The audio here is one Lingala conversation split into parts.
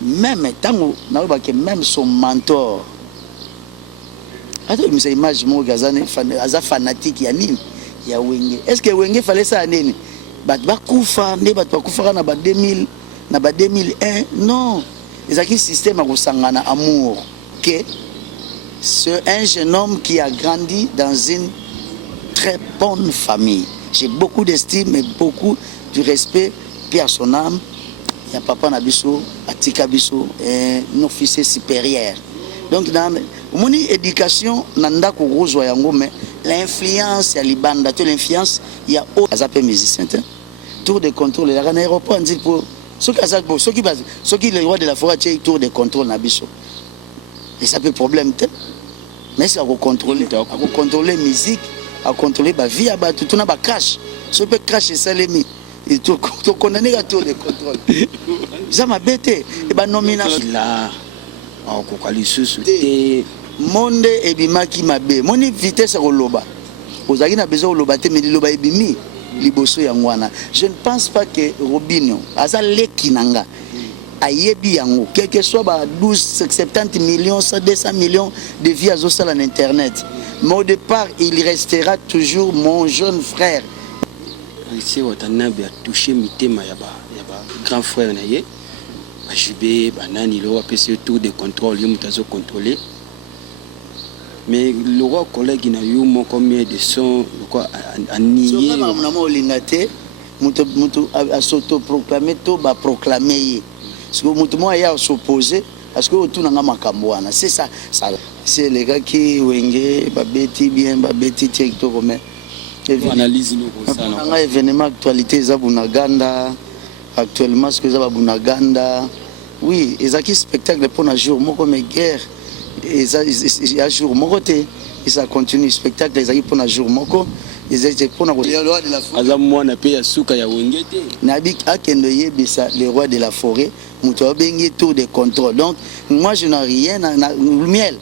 même tango même son mentor attends mais cette image mon gazane aza fanatique ya nini ya Wenge est-ce que Wenge fallait ça nini bat bakufa ne bat bakufa na ba 2000 na ba 2001 non ezaki système a sangana amour que c'est un jeune homme qui a grandi dans une très bonne famille. J'ai beaucoup d'estime et beaucoup de respect pour son âme. Il y a papa Nabiso, Atika Biso, un officier supérieur. Donc dans mon éducation nanda ko rozwa yango mais l'influence ya libanda to l'influence il y a aux appels musiciens tour de contrôle la aéroport dit pour ceux qui le roi de la forêt tour de contrôle Nabiso. Et ça peut problème mais c'est à contrôler musique à contrôler la vie à battre tout na ba crash ce peut crash ça les mis et tout condamné à tour de contrôle ça m'a bêté et ba nomination là au kokalisus te monde et bimaki mabe moni vitesse à loba ozaki na besoin loba te mais loba ebimi liboso ya ngwana je ne pense pas que Robinho aza lekinanga ayebi yango quel que soit ba 12 70 millions 200 millions de vies à social en internet mais au départ il restera toujours mon jeune frère ici Watanabe a touché mitema ya ba grand frère na ye ba jibé banani lo apesi tout de contrôle yo mutazo contrôler mais le roi collègue na yo mon combien de son quoi anié so na mo lingate muto a s'auto proclamer to ba proclamer parce que muto mo ya s'opposer parce que tout na makambo wana c'est ça c'est les gars qui Wenge babeti bien babeti TikTok mais analyse nous ça non événement actualité za Bunaganda actuellement ce que ça va Bunaganda oui ezaki spectacle pour un jour moko mais guerre et ça un jour moko te et ça continue spectacle ezaki pour un jour moko ezaki pour na le roi de la forêt aza mwana pe ya suka ya Wenge te nabik akendo yebisa le roi de la forêt muto bengi tour de contrôle donc moi je n'ai rien na miel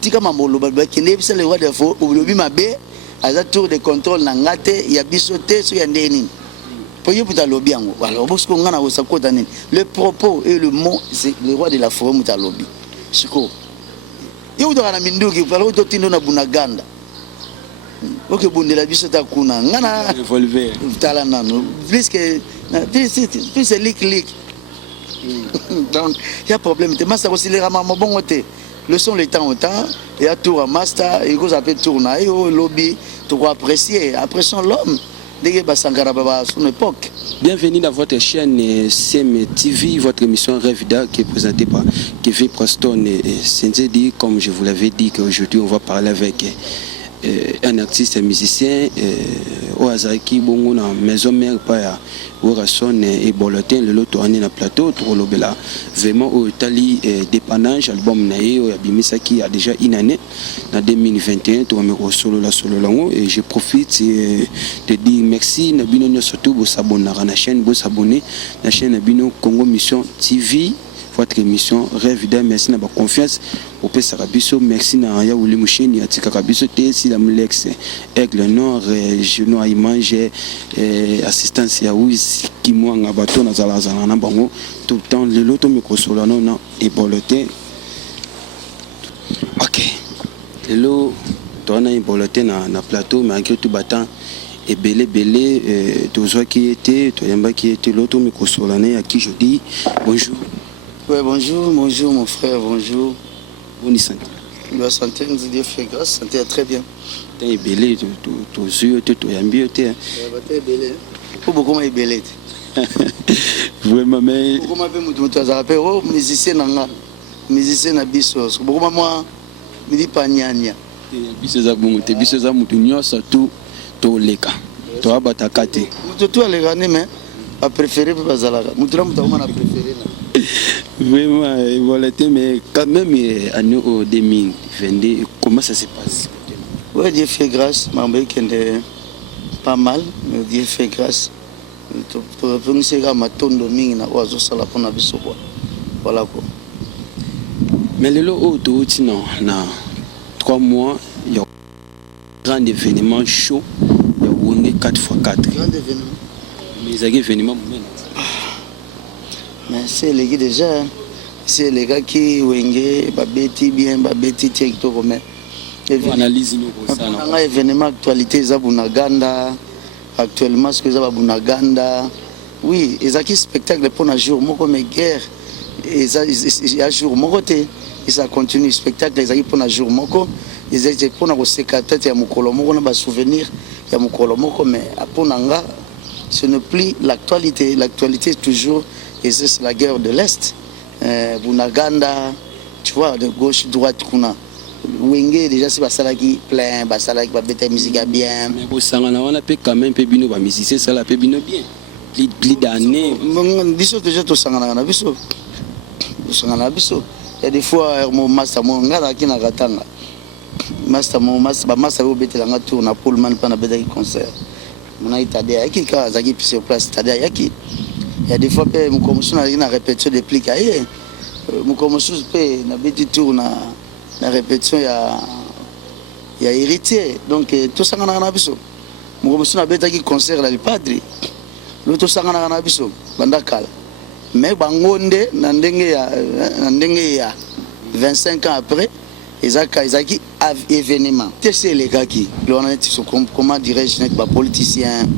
tika mamolo ba kende yebisa le roi de la forêt obi mabe aza tour de contrôle na ngate ya biso te so ya ndeni pour y puta lobby yango alors bosco ngana ko sakota nini le propos et le mot c'est le roi de la forêt muta lobby siko yo to kana minduki palo to tindo na Bunaganda OK bundela biso ta kuna ngana revolver tala nano plus c'est lick donc il y a problème te master aussi les ramamo bongo te le son le temps au temps et à tour à master et vous appelez tourna et au lobby to apprécier après son l'homme de Basankara Baba à son époque. Bienvenue dans votre chaîne CM TV, votre émission Revida qui est présentée par Kevin Preston et Senzedi. Comme je vous l'avais dit qu'aujourd'hui on va parler avec un artiste, un musicien au Azaki Bongo na maison mère pa Orason et Bolotin le lot tourné na plateau pour l'obela vraiment au Italie dépannage album naé au Abimisaki a déjà une année en 2021 to me solo lango et je profite de dire merci na bino surtout bo s'abonner na chaîne bo s'abonner na chaîne Bino Congo Mission TV votre émission Rêve d'Am. Merci na ba confiance au pesa kabiso merci na ya wuli musheni atika kabiso te si la mlex aigle nord géno image assistance ya wis ki mwanga bato na zala na bango tout le temps le loto me kosola non et boloté OK le lot tona et boloté na plateau mais en tout battant et belé toujours qui était toyamba qui était l'auto me kosola à qui je dis bonjour. Ouais, bonjour mon frère, bonjour. Bonne santé. La santé, nous Dieu fait grâce, santé est très bien. Tu es belé, tu es ambié. Tu es belé. Pour beaucoup, tu es belé. Vraiment, mais. Beaucoup, tu es appelé musicien, musicien à Bissos. Beaucoup, moi, je dis pas nyanya. Bissos à bon, tu es Bissos à Moutounion, surtout, tu es le cas. Tu as batakate. Tu as les gars, mais à préférer pour Bazalaga. Moutouna, tu as préféré. Vraiment, voilà, mais quand même, en 2022, comment ça se passe? Oui, Dieu fait grâce, pas mal, mais Dieu fait grâce. Voilà quoi. Mais le lot autour, non, 3 mois, il y a un grand événement chaud, il y a Wenge 4x4. Grand événement. Mais il y a un événement. Mais c'est les gars déjà, c'est les gars qui wenge babeti bien babeti tie kitoko mais analyse nous ça non événement actualité za Bunaganda actuellement ce que za Bunaganda oui ezaki spectacle pour un jour moko mais guerre et jour moko te et ça continue spectacle ezaki pour un jour moko ezaki pour na koseka tête ya mokolo moko na ba souvenir ya mokolo moko mais pour nanga ce n'est plus l'actualité est toujours et c'est la guerre de l'Est Bunaganda tu vois de gauche droite kuna wenge déjà c'est basalaki plein basalaki babeta musique bien mais bosangana wana pe quand même pe bino ba musicien ça la pe bino bien plus d'années biso déjà to sangana na biso il y a des fois mon master mon ngala ki na katanga master ba master bo betela nga tour na Pullman pa na betaki concert mona itade yaki ka zaki sur place itade yaki il y a des fois pe mukomusu na répétition de plica mukomusu pe na beti tour na répétition il y a héritier donc tout ça na biso mukomusu na betaki concert la padre tout ça na biso bandakala mais bangonde na ndenge ya 25 ans après ezaki événement c'est les gars qui comment dirais-je ba politicien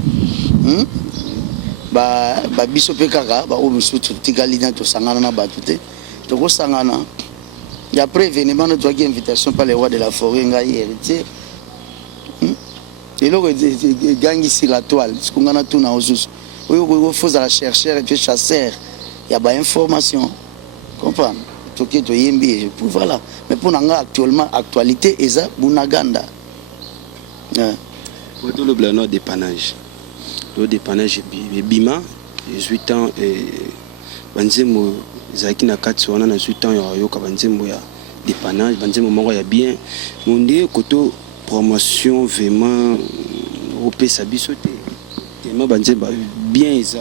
ba biso pe kaka ba omusu tikali na to sangana na batute to ko sangana et après événement nous doit invitation par les rois de la forêt ngai héritier et là gangi sur la toile ce qu'on a tout na osus il faut la chercheur et puis chasseur il y a pas information comprendre to qui to yembi voilà mais pour nanga actuellement actualité eza Bunaganda pour le blanc dépannage le dépannage bima 18 ans et banzemo zaki na kati wana na 18 ans yo ka banzemo ya dépannage banzemo moko ya bien monde koto promotion vraiment opesa biso te tellement banzemo bien eza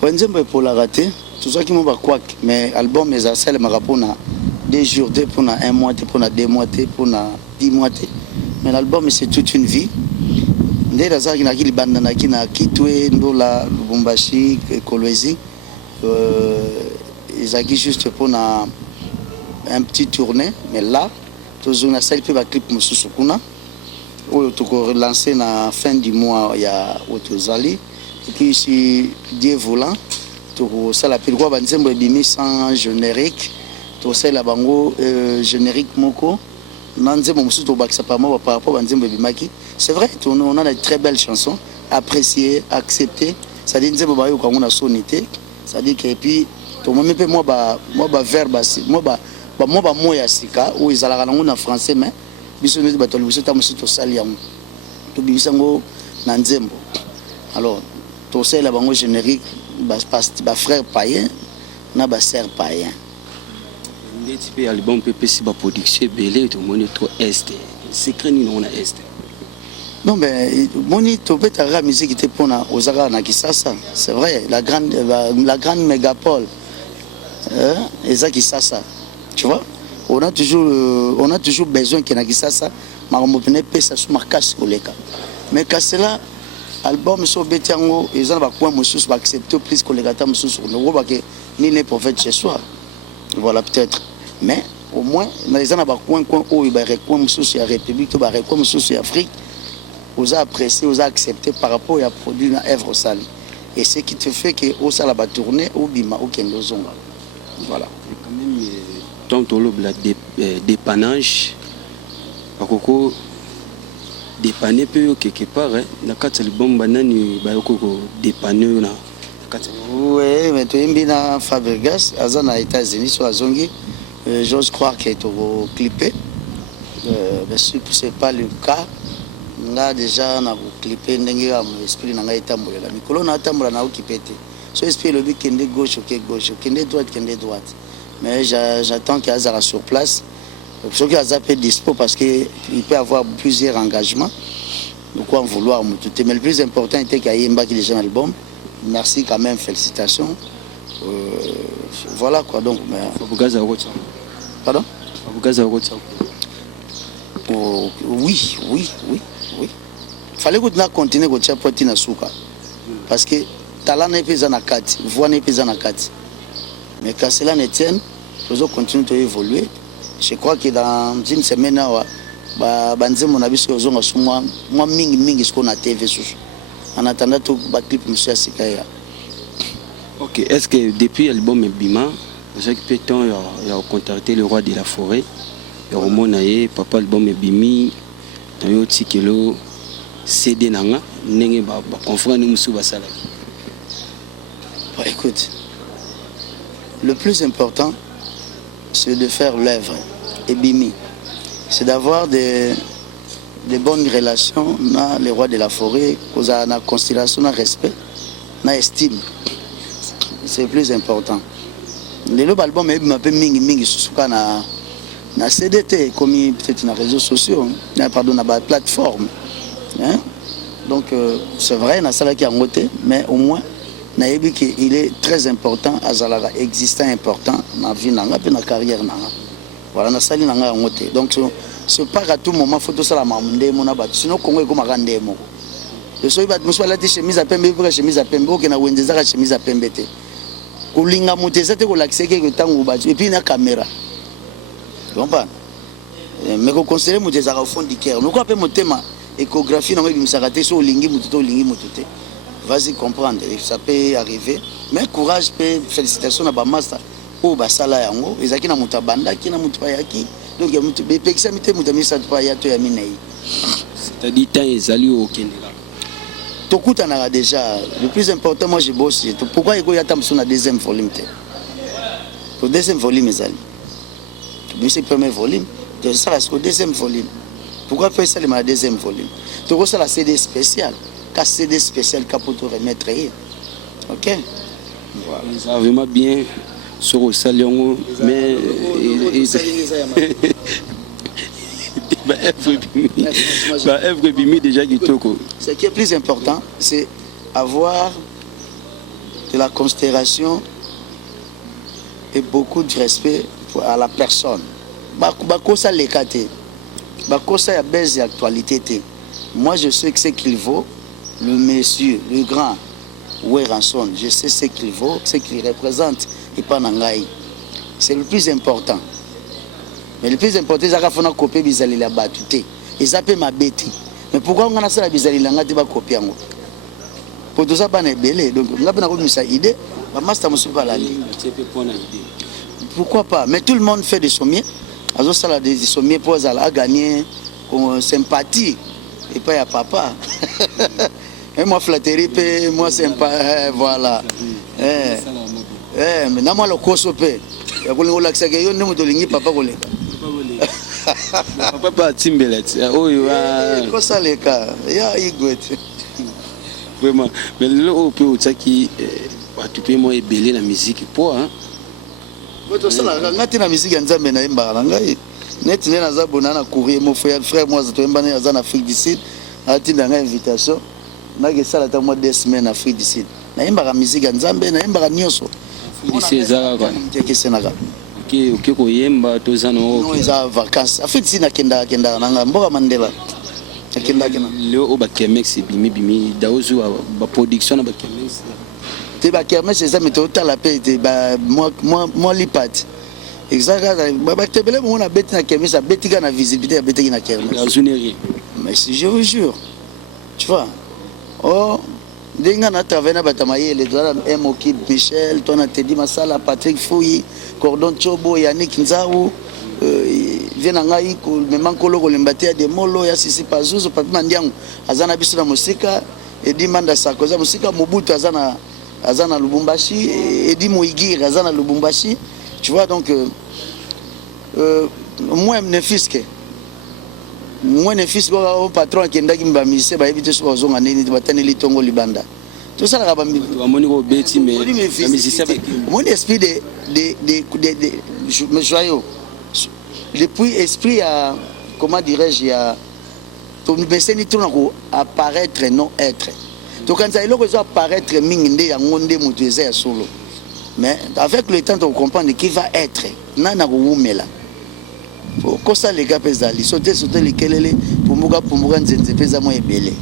banzemo pour la rater tout ça qui m'a quoi mais album les a celle m'a pour na 2 jours pour na 1 mois pour na 2 mois pour na 10 mois mais l'album c'est toute une vie ndela za kina kili banda na kina kitwe ndola Lubumbashi Kolwezi ezaki juste pour na un petit tournée mais là toujours na celle peut clip mususu kuna oyo to relancer na fin du mois ya otozali et puis si Dieu voulant to ça la pilwa banzembo ebimi sans générique to ça la bango générique moko nanzembo mususu to bakisa par rapport banzembo ebimaki c'est vrai on a de très belles chansons appréciées acceptées ça dit nzembo bayo kwa ngona sonité ça dit que et puis to même peu moi ba verbe moi ba moya sika ou izalaka nango na français mais biso neti batolo biso tamusu to sali yango to bisango na nzembo alors to ça la bango générique ba frère païen na ba sœur païen ndeti pe album pepe si ba production belé to moni to est secret ni on a est non mais moni to beta la musique était pour na ozaka na Kisasa c'est vrai la grande mégapole eza Kisasa tu vois on a toujours besoin que na Kisasa makambo pene pesa sous marquage koleka mais kasela album so betiango eza ba point mususu ba accepter plus koleka ta mususu no ba ke ni les prophètes chez soi voilà peut-être mais au moins les gens ba coin o ba recoin mususu ya république to ba recoin mususu ya Afrique vous a apprécié vous a accepté par rapport à produit na œuvre sale et ce qui te fait que au sala ba tourner au bima au kendo zonga voilà quand même tant au la dépannage akoko dépanner peu quelque part na kati album banani ba yoko dépanner na kati ouais mais to imbina Fabregas azana États-Unis sur azongi j'ose croire qu'il est au clipper mais c'est pas le cas nga déjà na clipper ndenge ya esprit na nga etambolela mikolo na tambola na okipete so esprit le but kende gauche kende droite mais j'attends qu'il azara sur place ceux qui a zappé dispo parce que il peut avoir plusieurs engagements de quoi en vouloir mais le plus important était qu'il y ait un déjà album merci quand même félicitations voilà quoi donc pardon oui fallait que tu continues à faire porter na souka parce que talent n'est pas na kati voix n'est pas na kati Mais quand cela ne tienne, nous allons continuer à évoluer. Je crois que dans une semaine, mon avis sur moi mingi ce qu'on a TV en attendant tout clip monsieur Sikaya. Ok, est-ce que depuis l'album Bima, vous avez contacté le roi de la forêt, le roman naé, papa album Bimi, Tayo Tikelo, CD Nanga, Nenge ba confrère nous sous basala. Écoute, le plus important, c'est de faire l'œuvre et Bimi. C'est d'avoir des bonnes relations dans les rois de la forêt, cause à la considération, na respect, na estime. C'est le plus important. Le album est un peu mingi sur na CDT comme peut-être dans les réseaux sociaux, pardon, dans la plateforme. Hein? Donc c'est vrai, na ça qui a noté, mais au moins il est très important, azalaka existant important dans la vie nanga et dans la carrière nanga. Voilà, na sali nanga noté. Donc c'est pas à tout moment faut tout ça la mamde mona bat. Sinon Congo est comme rande moko. Le soy bat muso la chemise à pembe pour chemise à pembe que na wendeza ka chemise à pembe te. Kulinga muteza te ko laxeke que tango bat et puis na caméra. Donc pas. Mais ko conseiller muteza au fond du cœur. Nous quoi pe motema échographie na bimisaka te so lingi mututo lingi mutute. Vas-y comprendre, ça peut arriver. Mais courage, félicitations à Bamasta. Oh, Basala Yango, ils ont mutabanda qui na mutpayaki. Donc il y a mutpexamité mutamisa payato ya minei. C'est-à-dire tant ils allaient au Kenya. Tout en a déjà. Le plus important, moi je bosse. Pourquoi il y a tant de deuxième volume? Le deuxième volume est allé. C'est le premier volume. Ça reste au deuxième volume. Pourquoi faire ça le deuxième volume? Tout ça la CD spécial. Qu'à CD spécial pour te remettre. Ok? Ça va vraiment bien sur le salon, mais déjà qui toko. Ce qui est plus important, c'est avoir de la considération et beaucoup de respect à la personne. Bakosa lekate, bakosa ya base actualité. Moi je sais que ce qu'il vaut. Le monsieur, le grand Weranson, je sais ce qu'il vaut, ce qu'il représente et pas Nangaï. C'est le plus important. Mais le plus important, c'est qu'il faut copier Bizali la batute. Et ça peut m'abaiter. Mais pourquoi on a ça la Bizali la ngati ba copier ngo? Pour tout ça pas n'est belé. Donc on a pas une idée, ma master me pas la ligne. Pourquoi pas? Mais tout le monde fait des sommiers. Azo ça la des sommiers pour à gagner sympathie et pas à papa. Et moi flatterie, moi sympa, voilà. Mais non moi le kosope. Ya kulingo lakisa ke yo ne mutolingi papa koleka. Papa pas timbelet. Oh yo. Ko saleka. Ya igwete. Vraiment. Mais le au peu au tsaki tu peux moi ébélé la musique pour hein. Boto sala ngati na musique nzambe na imba ngai. Net ne naza bonana courir mon frère moi zato imba na za na Afrique du Sud. Atinda nga invitation. Nage sala ta mois 2 semaines Afrique du Sud. Na imba musique nzambe na imba nyonso. Lycée Zara quoi. Ok ko yemba to zano. Non ils ont vacances. Afrique du Sud na kenda nanga mboka Mandela. Kenda le o ba kemex bimi daozu ba production na ba kemex. Te ba kemex c'est ça mais total la paix ba moi lipat. Exactement. Ba tebele mo na beti na kemex a beti na visibilité beti na kemex. Mais je vous jure. Tu vois. Oh, denga na travena batamaye les doigts Moki Michel, toi na Teddy Masala, Patrick Fouyi, Cordon Chobo, Yannick Nzaou, viena ngai ko memang kolo ko lembatea de molo ya sisi pazuzo papi mandiango azana biso na musika edi manda sakoza musika Mobutu azana Lubumbashi edi Moigiri azana Lubumbashi. Tu vois donc moi me fiske moi ne fils au patron qui ndaki mbamisi ba éviter so zonga nini batani litongo libanda tout ça la ba moni ko beti mais musicien mon esprit de me joyeux depuis esprit à comment dirais-je à to mbeseni tout nako apparaître non être to quand ça il faut apparaître minginde ya ngonde mutu eza solo mais avec le temps on comprend qui va être nana ko wumela pour ça les gars pesali sauter les kelele pour muga nzenze pesa moi ebele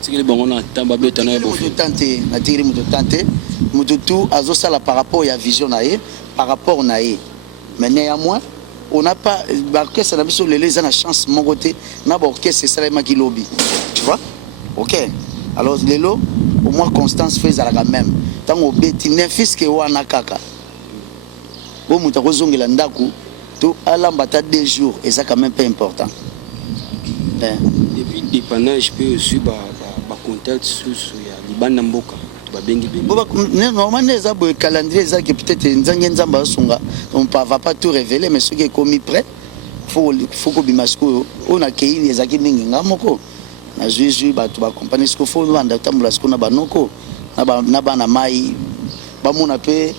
tikeli bango na tamba beta na tenter na tiri muto tenter mututu azosala par rapport ya vision na ye par rapport na ye mais néanmoins on n'a pas l'orchestre na biso lelo eza na chance moko te na baorchestre esalemaki lobi tu vois ok alors lelo au moins constance fait ezalaka même ntango obeti nefiske wana kaka o moto akozongela ndako to alamba ta 2 jours eza quand même pas important et puis dépannage peut aussi contact sous ya libanda mboka babengi normalement eza boye calendrier eza que peut-être nzange nzamba asunga on va pas tout révéler mais ce qui est commis prêt faut ko bimasiko on a kei ezaki ndenge ngamoko na juju bato ba compagnie ce faut vanda tambula skona banoko na bana mai bamona pe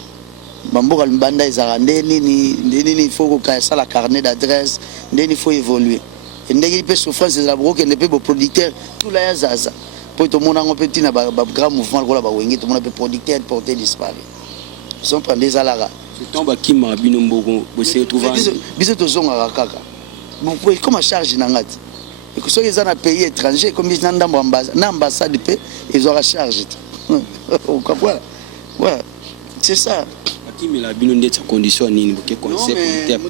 bamboka libanda ezaka ndeni faut ko kasa la carnet d'adresse ndeni faut évoluer ndenge pe souffrance ezala broke ne pe bo producteur tout la yazaza pour tout le monde en petit na grand mouvement ko la ba wenge tout le monde peut producteur porter disparu sont prendre des alara ce temps ba kima bino mboko bo se trouver biso to zonga kaka bon comme charge na ngati et que ceux qui sont dans pays étranger comme ils n'ont pas ambassade pe ils aura charge on comprend ouais c'est ça akimi la bino ndetsa condition nini bo ke concept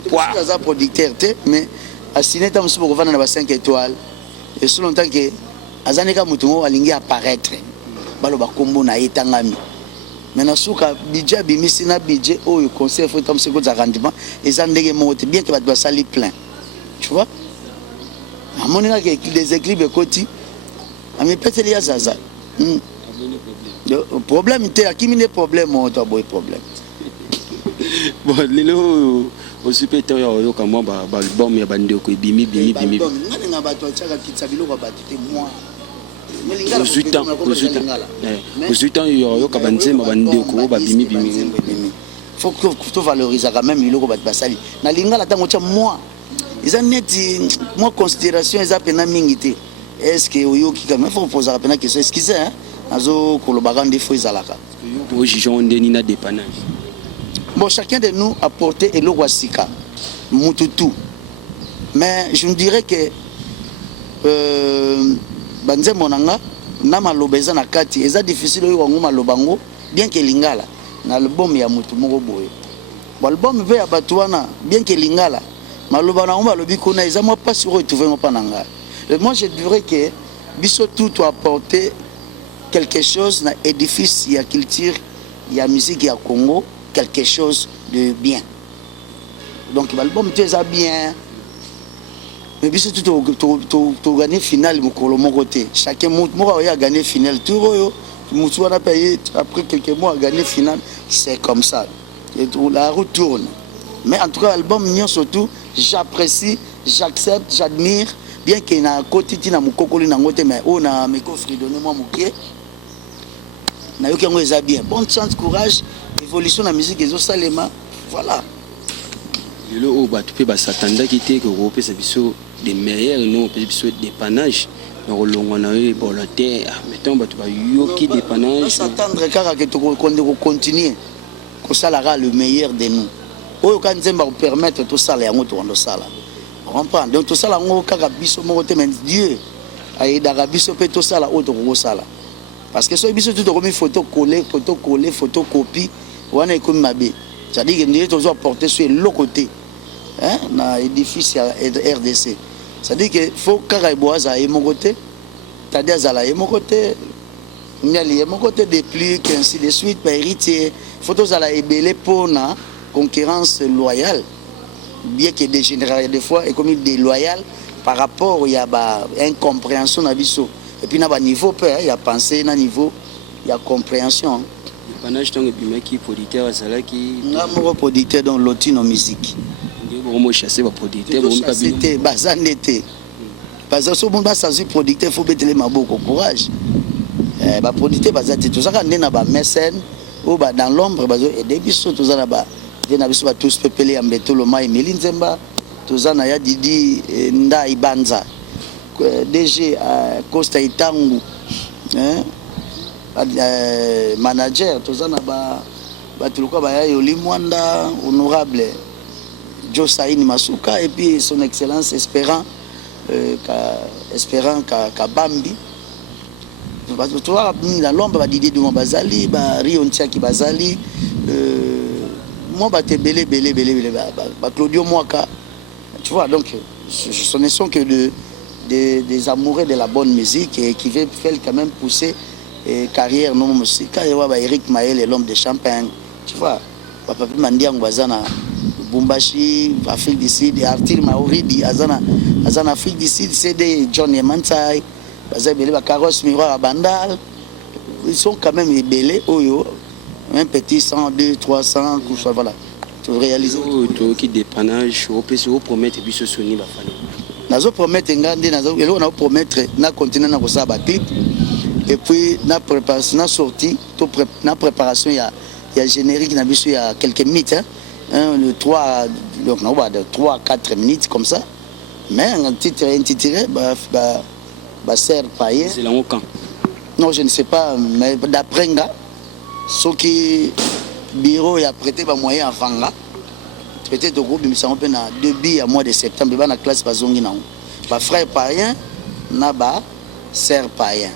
producteur producteur mais assigné tam so ko vana na ba 5 étoiles et selon longtemps que azanika mutungo alingi apparaître baloba kombo na etangami maintenant suka budget bimisi na budget oyo conseil faut tam se ko za rendement et ça ndenge monte bien que ba sali plein tu vois amonina que des équilibres côté ami peut-être il y a ça le problème était akimi ne problème on doit boy problème bon lelo au super temps yo kama ba album ya bande ko bimi nga bato chaka kitsa biloko batite moi Consultant yo kabanzema bande ko ba bimi faut que tu valorises quand même biloko bat basali na lingala tango cha moi ils ont net moi considération ils appellent mingi te est-ce que yo ki quand même faut poser la question excusez hein azo kolobaka ndefo ezalaka pour jugeons ndeni na dépannage. Bon, chacun de nous a porté et le wasika, mututu. Mais je me dirais que banze monanga na malobeza na kati eza difficile oyo wangu malobango bien que lingala na album ya mutu moko boye. Bon album ve ya batuana bien que lingala malobana on malobi kona eza moi pas sur retrouver moi pananga. Moi je dirais que biso tout a apporté quelque chose na édifice ya culture ya musique ya Congo quelque chose de bien. Donc l'album tu es bien. Mais bien tout gagné final mon côté. Chacun mois a gagné final tout on a payé après quelques mois a gagné final, c'est comme ça. Et la route tourne. Mais en tout cas l'album mignon surtout, j'apprécie, j'accepte, j'admire bien qu'il y a un côté qui n'a mon cocoli n'a ngoté mais on a mes coffres donné moi mon pied. Na yo kengo eza bien. Bonne chance, courage. Évolution de la musique et au salema voilà le au batu pe ba satanda qui était que européen c'est biso des meilleurs non pe biso dépannage dans longo na e volontaire mettons batu ba yo qui dépannage s'attendre car que tu continuer que ça sera le meilleur de nous oyo quand nzemba ko permettre tout ça yango to ndo sala on comprend donc tout ça yango kaka biso moko te mais Dieu aidaka biso pe tout ça la auto ko sala parce que so biso tout comme photo coller photocopie on est comme mabe c'est-à-dire que nous devons porter sur le côté hein na édifice RDC c'est-à-dire que faut karaboaza et mon côté c'est-à-dire zala et mon côté nyali et mon côté des plus ainsi de suite par héritier photos zala ebelé pour na concurrence loyale bien que dégénéré des fois et comme déloyal par rapport il y a ba incompréhension na biso et puis na ba niveau peu il y a pensé na niveau il y a compréhension. Dépannage donc et puis mec qui producteur azala qui na mo producteur dans lotino musique ngebo chasser ba producteur bon c'était bazanete parce que so bon ba sazi producteur faut betele maboko courage ba producteur bazate tout ça quand na ba mécène ou ba dans l'ombre bazo aider biso tout ça na ba na biso ba tous pepele ya mbetolo mai melinzemba tout ça na ya Didi nda ibanza DG Costa Itangu hein manager tout ça na ba tulukwa ba Yoli Mwanda honorable Josaini Masuka et puis son excellence espérant ka Bambi tu vois la lombe ba Didier Dumont bazali ba Rion Tiaki bazali moi ba te belé ba Claudio Mwaka, tu vois. Donc ce ne sont que des amoureux de la bonne musique et qui veulent quand même pousser carrière non musique. Quand il voit Eric Maël l'homme de Champagne, tu vois, papa Mandiang bazana Bumbashi, Afrique du Sud, Arthur Mauridi, Azana Afrique du Sud, c'est des John Yemantai, Bazabele, Carros Miroir à Bandal. Ils sont quand même ébélés, Oyo, un petit 100, 200, 300, voilà. Tu réalises. Qui dépannage, on peut se promettre et puis se sonner la famille. Nazo promettre ngandi nazo elo na promettre na continuer na kosa ba clip et puis na préparation na sortie to na préparation il y a générique na biso il y a quelques minutes hein, le 3 donc na de 3 4 minutes comme ça mais un titre intitulé ba ser paye c'est là au camp. Non, je ne sais pas mais d'après nga ce qui bureau il a prêté ba moyen à Fanga. Peut-être au groupe de Missan Open à 2 billes à mois de septembre, dans la classe Bazongi na ba frère païen na ba sœur païen.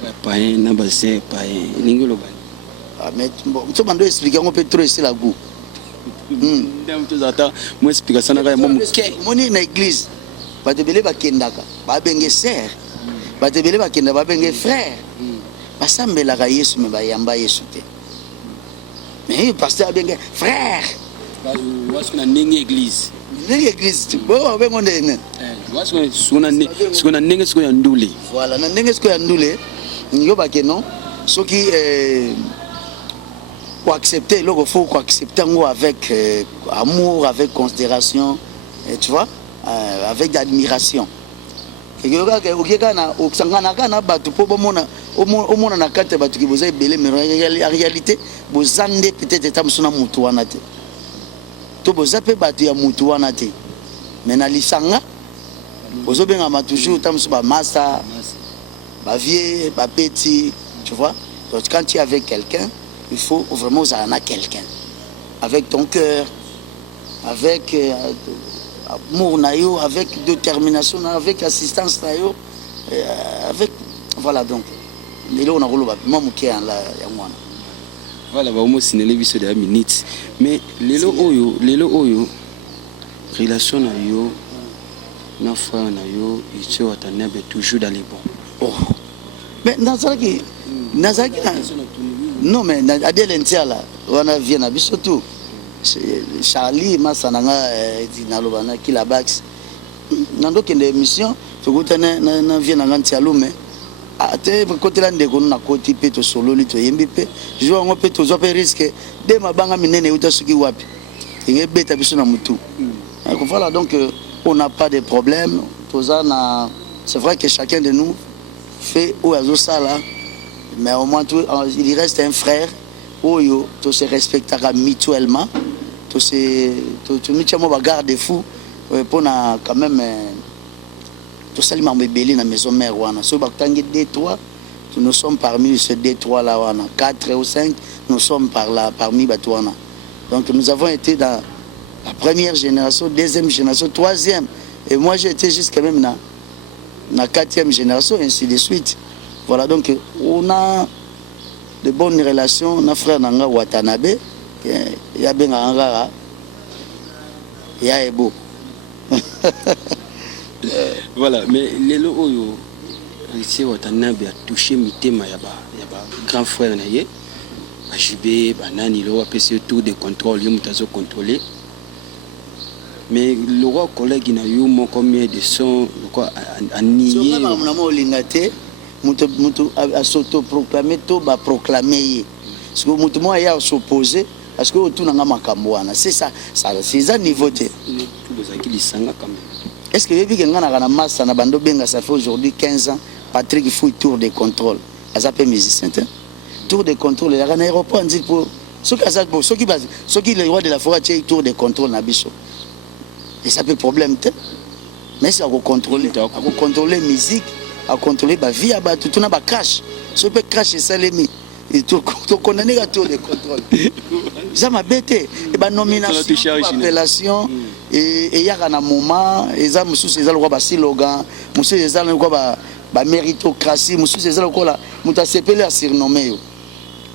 Frère païen na ba sœur païen. Ningolo ba. Ah mais bon, tu m'as donné expliquer on peut trop essayer la goût. Ndam tu zata moi explication na ka mo moni na église. Ba te belé ba kendaka, ba bengue sœur. Ba te belé ba kenda ba bengue frère. Ba sambela ka Yesu me ba yamba Yesu te. Mais pasteur bengue frère. Parce qu'on a une église. Une église, bon, on va demander. Parce qu'on a une église qui est ndoulé. Voilà, na église qui est ndoulé. N'y a pas que non. Ceux qui pour accepter, il faut accepter avec amour, avec considération, tu vois, avec admiration. Et que to bozape batu ya mutu wana te mais na lisanga bozobenga ma toujours tamso ba massa ba vieux ba petit, tu vois. Donc quand tu es avec quelqu'un il faut vraiment avoir quelqu'un avec ton cœur, avec amour nayo, avec détermination, avec assistance nayo, avec voilà. Donc lelo on a rolo ba moi muké en la ya mwana. Voilà, bah, au moins, c'est une émission de la minute. Mais les oyo, relation na yo, na frère na yo, ils sont toujours dans les bons. Oh. Mais Nazaki, non mais Adèle Ntiala, on a vu na bisoto. Charlie Massananga dinalobana qui la bax. Nando qui des émissions, tu goûtes na vient na Ntialo mais ate côté là ndeko na côté pe to solo li to yembi pe jo ngo pe to zo pe risque de mabanga minene uta suki wapi nge beta biso na mutu. Voilà, donc on n'a pas de problème tozana. C'est vrai que chacun de nous fait ou azo sala mais au moins il reste un frère oyo to se respectera mutuellement to se to mutuellement bagarre de fou pour na quand même tout ça, il belé dans la maison mère. Si nous sommes parmi ces deux-trois là, 4 ou 5, nous sommes parmi Batouana. Donc nous avons été dans la première génération, deuxième génération, troisième. Et moi j'ai été jusqu'à même dans la quatrième génération, ainsi de suite. Voilà, donc on a de bonnes relations. On a frère Nanga Watanabe, il y a bien Angara, il y a Ebo. Voilà, mais les oyo ici Watanabe a touché mitema ya ba grand frère na ye ba jibe banani lo apesi tour de contrôle yo mutazo contrôler mais le roi collègue na yo mon combien de son quoi a nié na mo lingate mutu a s'auto proclamer to ba proclamer parce que mutu mo ya s'opposer parce que tout na makambo wana c'est ça c'est ça niveau te tout bozaki lisanga quand même. Est-ce que vous avez vu que ça fait aujourd'hui 15 ans, Patrick Fouille tour de contrôle. Il a appelé musicien. Tour de contrôle, il y a un aéroport. Ceux qui le roi de la forêt, tour de contrôle. Et ça peut problème. Mais c'est à contrôler la musique, à contrôler la vie, à tout le crash. Si on peut cracher ça, les mis. Et tout condamné à tour de contrôle. Ça m'a bêté. Et bien, nomination, appellation. Et il y a un moment, et ça, monsieur, c'est le roi Basilogan, monsieur, c'est le roi ba méritocratie mosusu eza lokola moto asepeli asurnommé yo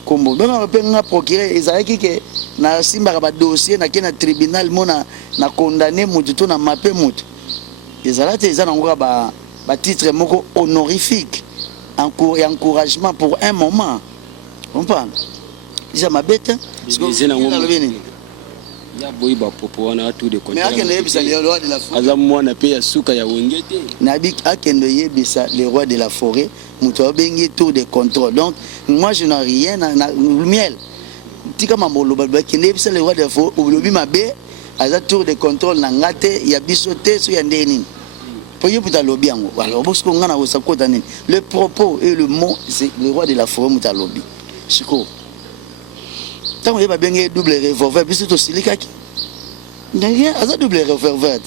kombo donc mpe nga procureur ezalaki ke na simbaka ba dossier na ke na tribunal mona na condamné moto to na mape moto ezala te eza nango ba titre moko honorifique et encouragement pour un moment comprendre déjà ma bête ya boyi ba popo wana tout de côté mais akende yebisa le roi de la forêt aza mwana pe ya suka ya wenge te nabi akende yebisa le roi de la forêt muto abengi tour de contrôle donc moi je n'ai rien na miel tika mamolo ba kende yebisa le roi de la forêt obilobi mabe aza tour de contrôle na ngate ya biso te so ya ndeni pour yebuta lobi yango alors bosko ngana ko sakota nini le propos et le mot c'est le roi de la forêt muta lobi siko tant que bien double revolver puis c'est aussi les kaki derrière ça double revolver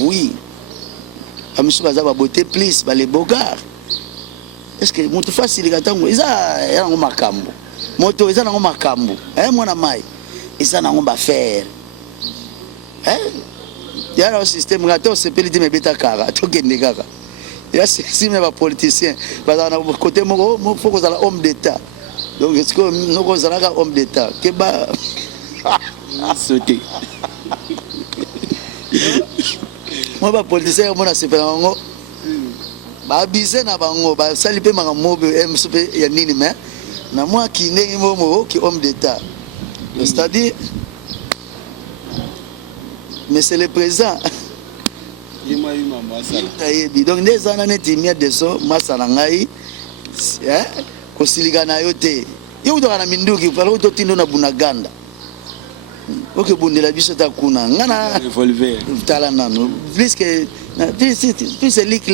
oui amisu baza ba beauté plus ba les bogards est-ce que moto facile gatango isa yango makambo moto isa nango makambo mwana mai isa nango ba faire ya le système gato sepeli te mebeta kara to kende kaka ya si me ba politicien baza na côté moko faut que ça la homme d'état. Donc, est-ce que nous sommes un homme d'État qui va sauter? Moi, je suis politicien, je suis un abusé na bango ba salipe manga mobe msupe ya nini mais na moi qui n'est qui homme d'état c'est-à-dire mais c'est le président donc des années timia de so masala ngai kosilika na yo te yo kutoka na minduki pala utotindo na bunaganda oke bundela biso ta kuna ngana revolver tala nano plus c'est lick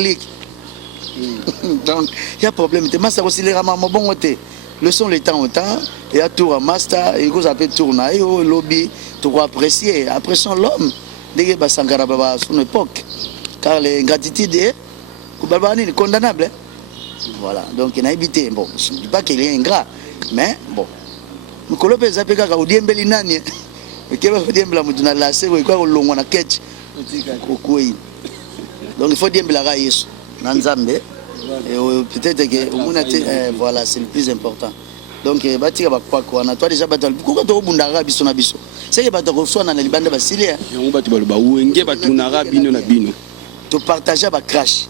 donc il y a problème te massa kosilika mama bongo te leçon le temps autant et à tour à master et cause appelle tourna et au lobby tu crois apprécier apprécions l'homme dès que Sankara baba son époque car les ingratitudes kubabani condamnable. Voilà, donc il a évité. Bon, je ne dis pas qu'il est ingrat, mais bon. Je ne sais pas si il y a un peu de nani. Mais il y a un peu de lassé, il y a un peu de ketch. Donc il faut dire que Yesu. Peut-être que voilà, c'est le plus important. Donc il y a un toi déjà battu. Pourquoi tu as un bundara biso na biso? C'est que tu as reçu na libanda basilia. Tu partages ba crash,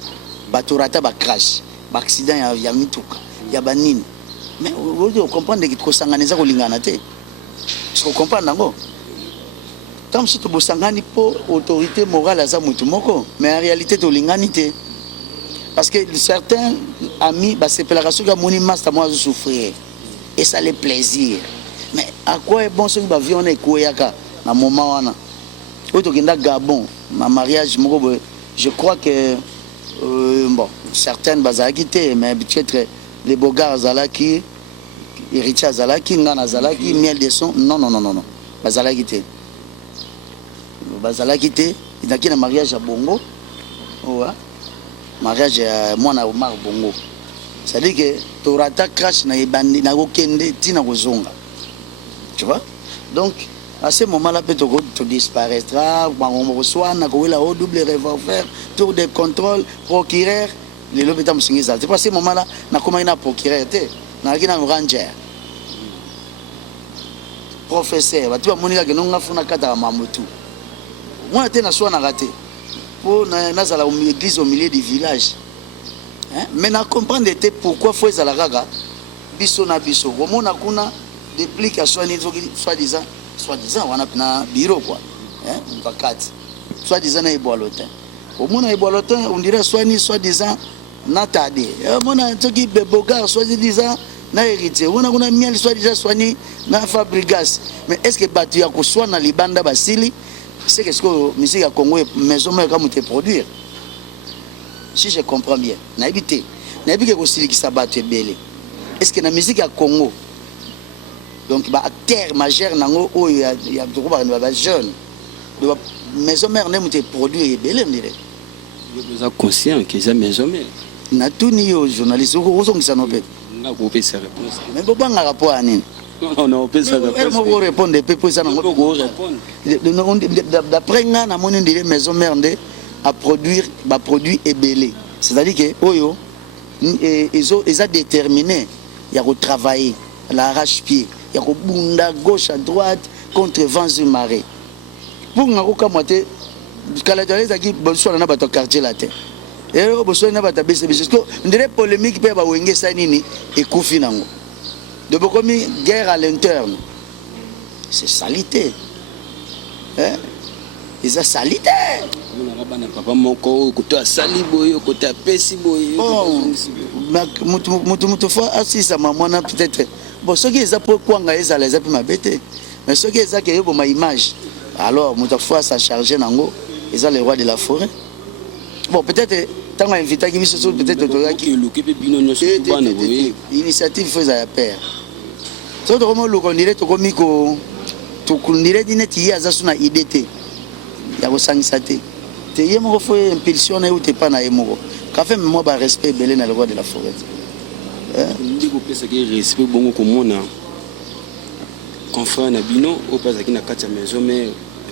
ba torata ba crash. Accident ya mituka ya banini mais vous comprenez que kosanganiza kolingana te vous comprenez nango tant que tu bosangani pour autorité morale aza mutu moko mais en réalité to lingani te parce que certains amis ba sepelaka soka moni master moi je souffrir et ça les plaisir mais à quoi est bon ce que ba vie on est koyaka na moment wana oto kenda Gabon na mariage moko je crois que bon, certaines bazalaki, mais peut-être les bogards zalaki, héritiers zalaki, ngana zalaki, miel de son, non, bazalaki te. Bazalaki te, il y a un mariage à Bongo, mariage à Mwana Omar Bongo. C'est-à-dire que tu rata crash na ebandi na okende tina kozonga. Tu vois? Donc à ce moment-là, tu disparaîtras, on reçoit, on a double revolver, tour de contrôle, procureur, les lobetams sont c'est pas à ce moment-là, on a commencé à procureur, on a un ranger, professeur, tu vas me dire que nous avons fait un mamotou. Moi, je suis raté pour l'église au milieu du village. Mais on comprend pourquoi il faut la raga, biso na biso, comment on a des explications, soi-disant. Soi-disant, on a un bureau, quoi. Vacate. Soi-disant, on a un boilotin. Au moins, un boilotin, on dirait soi-disant, natadé. On a un truc qui est bogar, soi-disant, na héritier. On a un miel, soi-disant, soigné, na fabrigas. Mais est-ce que tu as soit dans les bandes basili, c'est ce que la musique à Congo, maison mère, comme tu produire. Si je comprends bien, n'a évité. N'a évité que aussi qui s'abatte belé. Est-ce que la musique à Congo, donc bah acteur majeur nango oh il y a beaucoup de jeunes de maison mère n'aime te produire belé me dirait vous êtes conscient que c'est maison mère na tout ni aux journalistes où sont qui ça n'opé na ko pe sa réponse mais bon ba rapport à nini non pe sa réponse moi répondre peu ça nango répondre d'après nga na moni dire maison mère ndé à produire ba produit ébélé. C'est-à-dire que oyo ils ont déterminé il y a travailler l'arrache-pied, il y a bunda gauche à droite contre vents et marées. Pour nga ko kamote kala daleza ki bonsoir na bato quartier la terre. Et bonsoir na bato bese bese ko ndire polémique pe ba wenge sa nini ekufi nango. De beaucoup guerre à l'interne. C'est salité. Hein? Ils ont salité. Papa moko côté sali boyo côté pesi boyo. Mutu fois assisa maman na peut-être. Bon ce qui est ça pourquoi nga eza les api mabete. Mais ce qui est ça que yo ma image. Alors mutu fois ça charger nango, ils ont le roi de la forêt. Bon peut-être tant invité qui biso peut-être qui bino nyoso bana boye. Initiative faisait à pair. So to komo loko ndire to komiko to kundire dineti ya zasuna idete. Ya ko sangisa te. Te yemo fo impulsion na uté pas na yemo. Ka fait moi ba respect belé na le roi de la forêt. Ndi ko pesa ke respect bongo ko mona. Confrère na bino o pesa ki na kati ya maison mais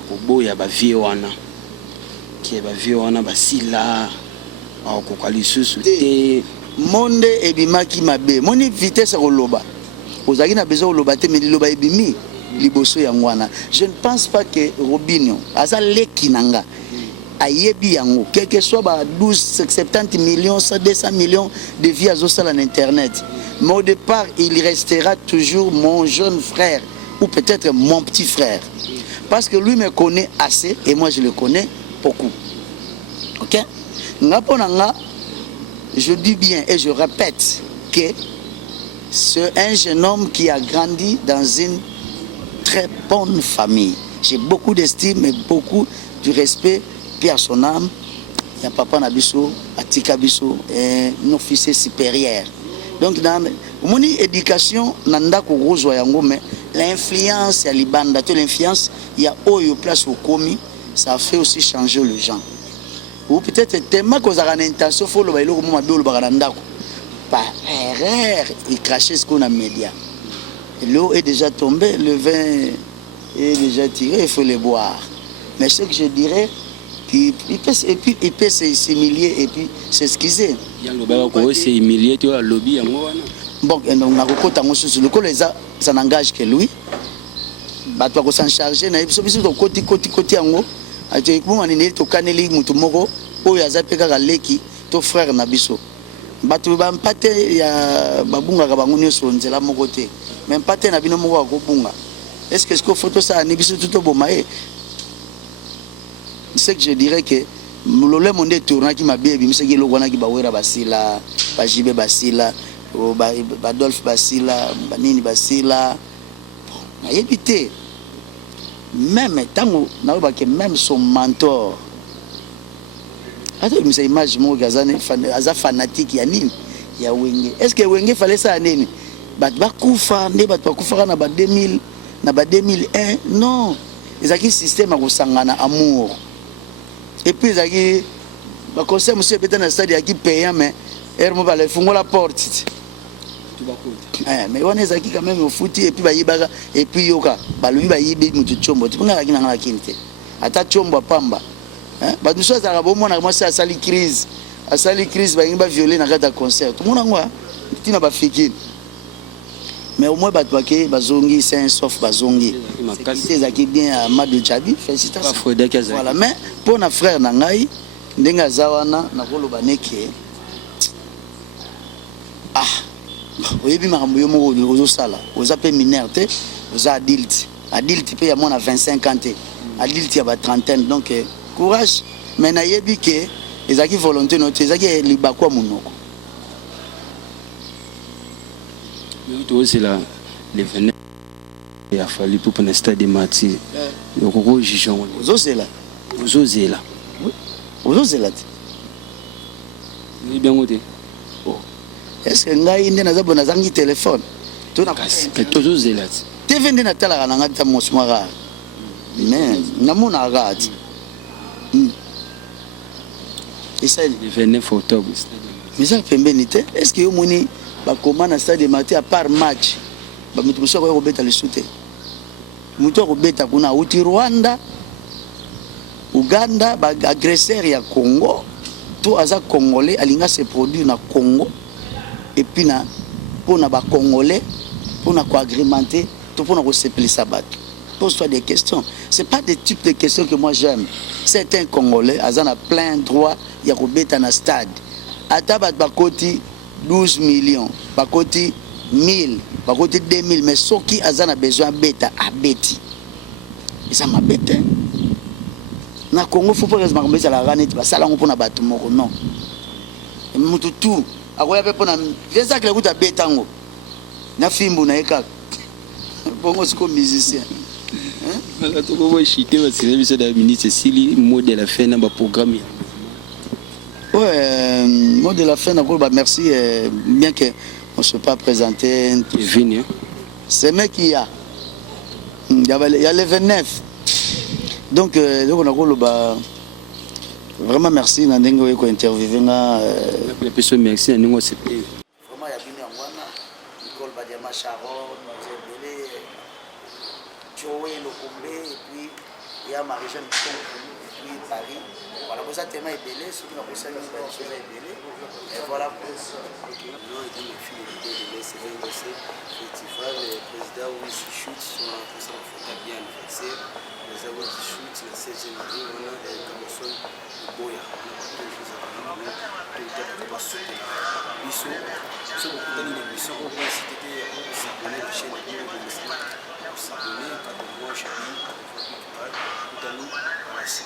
ko boya ba vie wana. Ki ba vie wana ba sila. A ko kalisusu te monde ebimaki mabe. Moni vitesse ko loba. Ozaki na besoin loba te mais loba ebimi. Liboso yangwana. Je ne pense pas que Robinho aza leki nanga ayebi yango quel que soit ba 12 70 millions 200 millions de vies à social en internet, mais au départ il restera toujours mon jeune frère ou peut-être mon petit frère parce que lui me connaît assez et moi je le connais beaucoup. OK, ngaponanga je dis bien et je répète que c'est un jeune homme qui a grandi dans une très bonne famille. J'ai beaucoup d'estime et beaucoup de respect à son âme. Il y a papa Nabiso, Atika Biso, un officier supérieur. Donc dans mon éducation, nanda ko rozwa yango mais l'influence ya libanda, l'influence il y a oyo place au commis, ça fait aussi changer les gens. Ou peut-être tellement que vous avez une intention faut le bailo comme mabio le baranda ko. Par erreur, il crachait ce qu'on a média. L'eau est déjà tombée, le vin est déjà tiré, il faut le boire. Mais ce que je dirais, il peut s'humilier et puis s'excuser. Bon, ça n'engage que lui. Tu vas s'en charger. Batu ba mpate ya babunga ka bango nyoso nzela moko te mais mpate na bino moko akobunga est-ce que photo ça ni biso tout bomae c'est que je dirais que le monde tourna qui m'a bien bimise ki lokwana ki bawera basila bajibe basila badolphe basila banini basila bon ayebité même tango na ba que même son mentor. Attends, mais image mon gazane aza fanatique ya nini ya wenge. Est-ce que wenge fallait ça nini? Bat bakufa ne bat bakufa na ba 2000 na ba 2001 non. Ezaki système a kosangana amour. Et puis ezaki ba conseil monsieur peut-être na stade ya ki payant mais ermo ba le fungo la porte. Tu vas côté. Mais on ezaki quand même au foot et puis ba yibaka et puis yoka ba lui ba yibi mutu chombo. Tu nga kina ngala kinte. Ata chombo pamba. Bah nous sommes à la bonne commencé à sali crise bah il va violer dans le concert tout le monde a tu n'as pas fini mais au moins bah toi que bazongi c'est un sauf bazongi c'est qui bien à Madou Djabi félicitations voilà mais pour nos frères nangai ndenga zawana na koloba neke ah oyebi makambo yo moko ozo sala oza pe mineur te oza adulte pe ya mona 25 ans te adulte ya ba trentaine donc courage mais nayebi que ezaki volonté no te ezaki libakwa munoko yo c'est là les venez il a fallu pour un stade de Mati yo koko jijon ozo zela oui ozo zela ni bien ngote oh est-ce que ngai inde na zabona zangi téléphone to na kasi ozo zela TV inde na tala kana ngata mosmara mais namona agati. Et ça le 29 octobre. Mais ça fait bénité. Est-ce que vous avez un stade de matin à part match? Vous avez un le soutien. Vous avez un Rwanda. Uganda ba agresseur ya Congo to aza congolais alinga se produire na Congo et puis na pona ba congolais pona ko agrémenter to pona ko sepelisa bato. Pose-toi des questions. C'est pas des types de questions que moi j'aime. C'est un congolais aza na plein droit ya ko beta na stade. Ata bat bakoti 12 millions, bakoti 1000, bakoti 2000, mais soki aza na besoin beta abeti. Et ça m'a bêté. Na Congo faut pas que je m'embête à la rane tu vas ça là on pona bato moko non. Et mutu tout akoya pe pona viens ça que le kuta betango. Na fimbu na eka. Bongo siko musicien. Hein? Tu vois chiter va c'est monsieur la ministre Cécile mot de la fin dans programme. Ouais, mot de la fin d'accord bah merci bien que on se pas présenté Venir. C'est mec qui y a il y a le 29. Donc on a quoi bah vraiment merci Nandengo ko interviewer nga la personne merci Nandengo c'est vraiment il y a bien ngwana Nicole Badiama Sharon Zebele Joey Lokombe et puis il y a Marie-Jeanne et puis Paris voilà pour ça tellement belé ceux qui n'ont pas ça belé et voilà pour non il dit les filles de festival le président Louis Chute sur la personne bien anniversaire les avons dit Chute la 16e année on a Cameroun Boya on a toujours ils sont beaucoup d'émissions au moins si tu étais s'abonner à la chaîne s'abonner quand on voit chez lui tout à l'heure merci